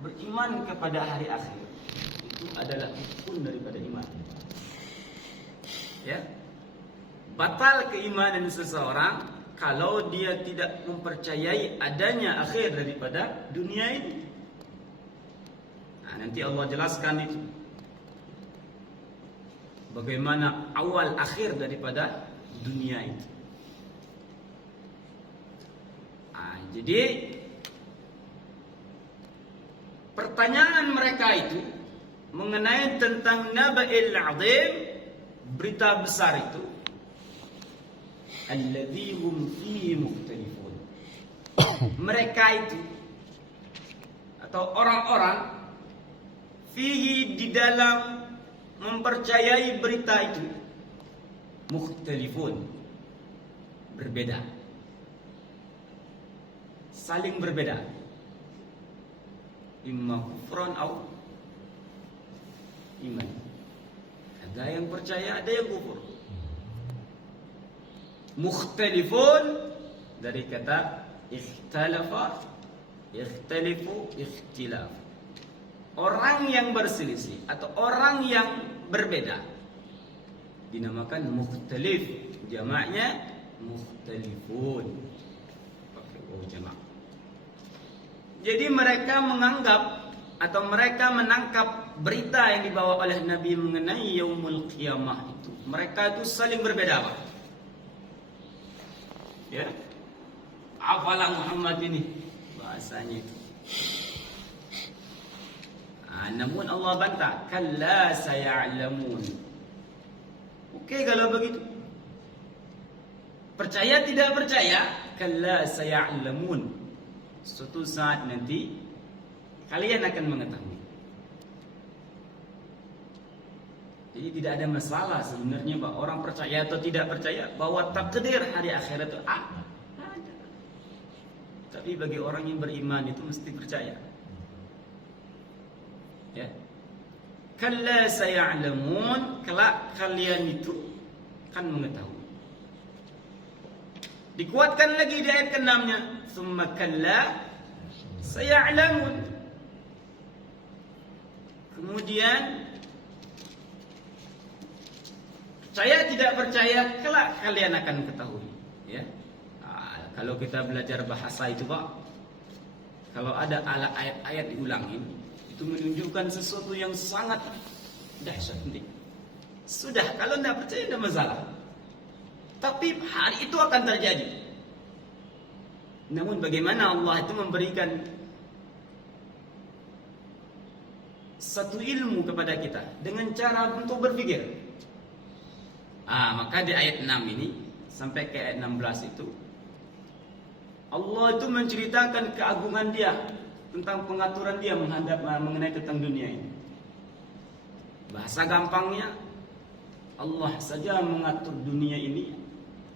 beriman kepada hari akhir itu adalah rukun daripada iman. Ya. Batal keimanan seseorang kalau dia tidak mempercayai adanya akhir daripada dunia ini. Nah, nanti Allah jelaskan itu. Bagaimana awal akhir daripada dunia itu. Nah, jadi pertanyaan mereka itu mengenai tentang Naba'il Azim, berita besar itu, alladzi hum fihi mukhtalifun. Mereka itu atau orang-orang fihi di dalam mempercayai berita itu mukhtalifun, berbeda, saling berbeda, imma kufran au iman. Ada yang percaya, ada yang kufur. Mukhtalifun dari kata ikhtalafa, ikhtalifu, ikhtilaf. Orang yang berselisih atau orang yang berbeda dinamakan mukhtalif. Jamaknya mukhtalifun. Pakai jamak. Jadi mereka menganggap atau mereka menangkap berita yang dibawa oleh Nabi mengenai yaumul qiyamah itu. Mereka itu saling berbeda, Pak. Ya. Apalah Muhammad ini bahasanya itu. Namun Allah bantah, kalla saya'lamun. Oke kalau begitu. Percaya tidak percaya, kalla saya'lamun. Suatu saat nanti kalian akan mengetahui. Jadi tidak ada masalah sebenarnya bahwa orang percaya atau tidak percaya bahwa takdir hari akhirat itu ada. Tapi bagi orang yang beriman itu mesti percaya. Ya. Kalla saya'lamun, kelak kalian itu akan mengetahui. Dikuatkan lagi di ayat ke-6-nya, summa kalla saya'lamun. Kemudian percaya tidak percaya, kelak kalian akan ketahui. Ya. Kalau kita belajar bahasa itu, Pak, kalau ada ayat-ayat diulangin, itu menunjukkan sesuatu yang sangat dahsyat penting. Sudah, kalau tidak percaya tidak masalah. Tapi hari itu akan terjadi. Namun bagaimana Allah itu memberikan satu ilmu kepada kita dengan cara untuk berpikir. Maka di ayat 6 ini sampai ke ayat 16 itu Allah itu menceritakan keagungan Dia tentang pengaturan Dia mengenai tentang dunia ini. Bahasa gampangnya, Allah saja mengatur dunia ini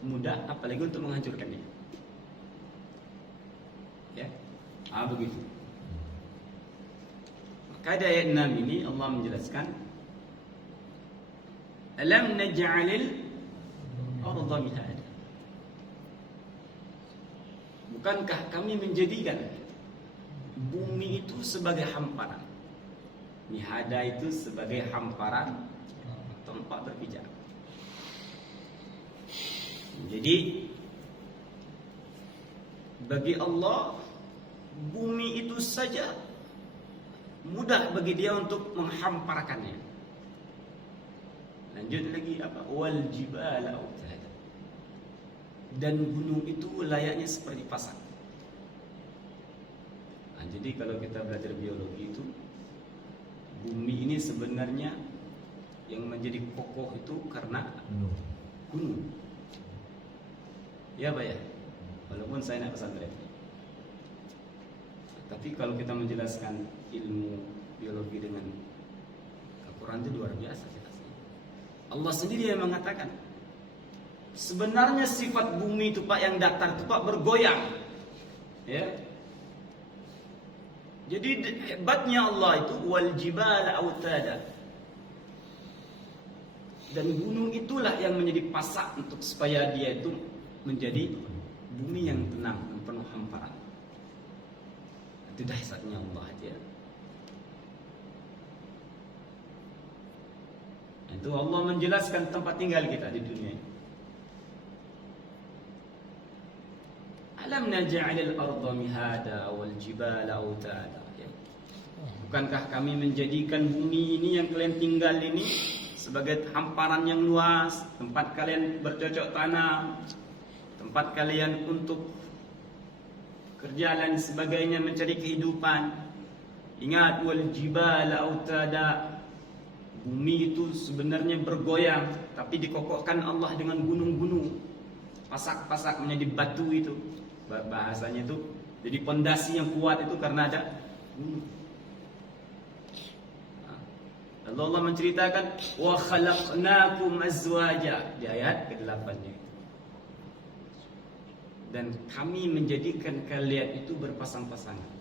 mudah, apalagi untuk menghancurkannya. Ya, begitu. Maka di ayat 6 ini Allah menjelaskan, alam naj'alil arda mihada. Bukankah kami menjadikan bumi itu sebagai hamparan? Mihada itu sebagai hamparan tempat berpijak. Jadi bagi Allah bumi itu saja mudah bagi Dia untuk menghamparkannya. Lanjut lagi apa? Wal jibala autada. Dan gunung itu layaknya seperti pasak. Jadi kalau kita belajar biologi itu, bumi ini sebenarnya yang menjadi kokoh itu karena gunung. Ya, Pak ya. Walaupun saya nak pesantren. Tapi kalau kita menjelaskan ilmu biologi dengan Al-Quran itu luar biasa. Allah sendiri yang mengatakan, sebenarnya sifat bumi itu, Pak, yang datar itu, Pak, bergoyang. Ya. Jadi hebatnya Allah itu wal jibala autada. Dan gunung itulah yang menjadi pasak untuk supaya dia itu menjadi bumi yang tenang dan penuh hamparan. Itu dahsyatnya Allah aja. Itu Allah menjelaskan tempat tinggal kita di dunia ini. Alam naj'alil arda mihada wal jibala autada. Bukankah kami menjadikan bumi ini yang kalian tinggal ini sebagai hamparan yang luas, tempat kalian bercocok tanam, tempat kalian untuk kerja dan sebagainya, mencari kehidupan. Ingat, wal jibala autada. Bumi itu sebenarnya bergoyang, tapi dikokohkan Allah dengan gunung-gunung. Pasak-pasak menjadi batu itu. Bahasanya itu jadi pondasi yang kuat itu karena ada gunung. Allah menceritakan wa khalaqnakum azwaja di ayat ke-8-nya. Dan kami menjadikan kalian itu berpasang-pasangan.